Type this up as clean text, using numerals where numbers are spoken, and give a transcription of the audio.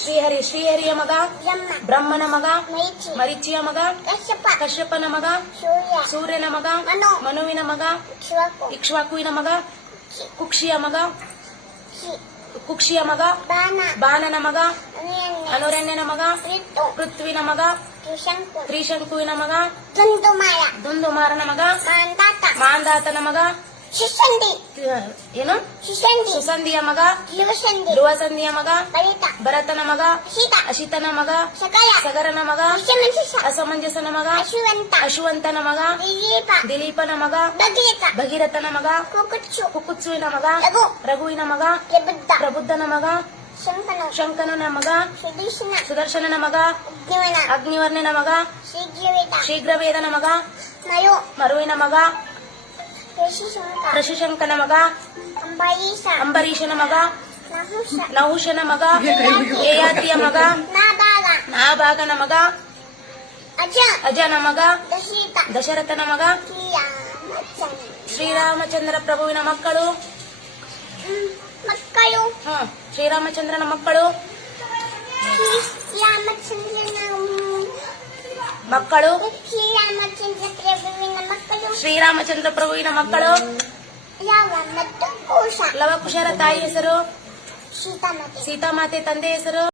ಶ್ರೀಹರಿ ಶ್ರೀಹರಿಯ ಮಗ ಬ್ರಹ್ಮನ ಮಗ ಮರಿಚಿಯ ಮಗ ಕಶ್ಯಪನ ಮಗ ಸೂರ್ಯನ ಮಗ ಮನುವಿನ ಮಗ ಇಕ್ಷ್ವಾಕುವಿನ ಮಗ ಕುಕ್ಷಿಯ ಮಗ ಬಾಣನ ಮಗ ಅನುರಣ್ಯನ ಮಗ ಪೃಥ್ವಿನ ಮಗ ತ್ರಿಶಂಕುವಿನ ಮಗ ದುಂದುಮಾರನ ಮಗ ಮಾಂಧಾತನ ಮಗ ಏನು ಸುಸಂಧಿಯ ಮಗ ಧ್ರುವಸಂಧಿಯ ಮಗ ಭರತನ ಮಗ ಅಶಿತನ ಮಗ ಸಗರನ ಮಗ ಅಸಮಂಜಸನ ಮಗ ಅಶುವಂತನ ಮಗ ದಿಲೀಪನ ಮಗ ಭಗೀರಥನ ಮಗ ಕುಕುತ್ಸುವಿನ ಮಗ ರಘುವಿನ ಮಗ ಪ್ರಬುದ್ಧನ ಮಗ ಶಂಕನನ ಮಗ ಸುದರ್ಶನನ ಮಗ ಅಗ್ನಿವರ್ಣನ ಮಗ ಶೀಘ್ರವೇದನ ಮಗ ಮರುವಿನ ಮಗ ಋಷಿಶಂಕನ ಮಗ ಅಂಬರೀಷನ ಮಗ ನಹುಷನ ಮಗ ಯಯಾತಿಯ ಮಗ ನಾಭಾಗನ ಮಗ ಅಜನ ಮಗ ದಶರಥನ ಮಗ ಶ್ರೀರಾಮಚಂದ್ರ ಪ್ರಭುವಿನ ಮಕ್ಕಳು ಶ್ರೀರಾಮಚಂದ್ರನ ಮಕ್ಕಳು ಶ್ರೀರಾಮಚಂದ್ರ ಪ್ರಭುವಿನ ಮಕ್ಕಳು ಲವಕುಶರ ತಾಯಿ ಹೆಸರು ಸೀತಾಮಾತೆ ತಂದೆ ಹೆಸರು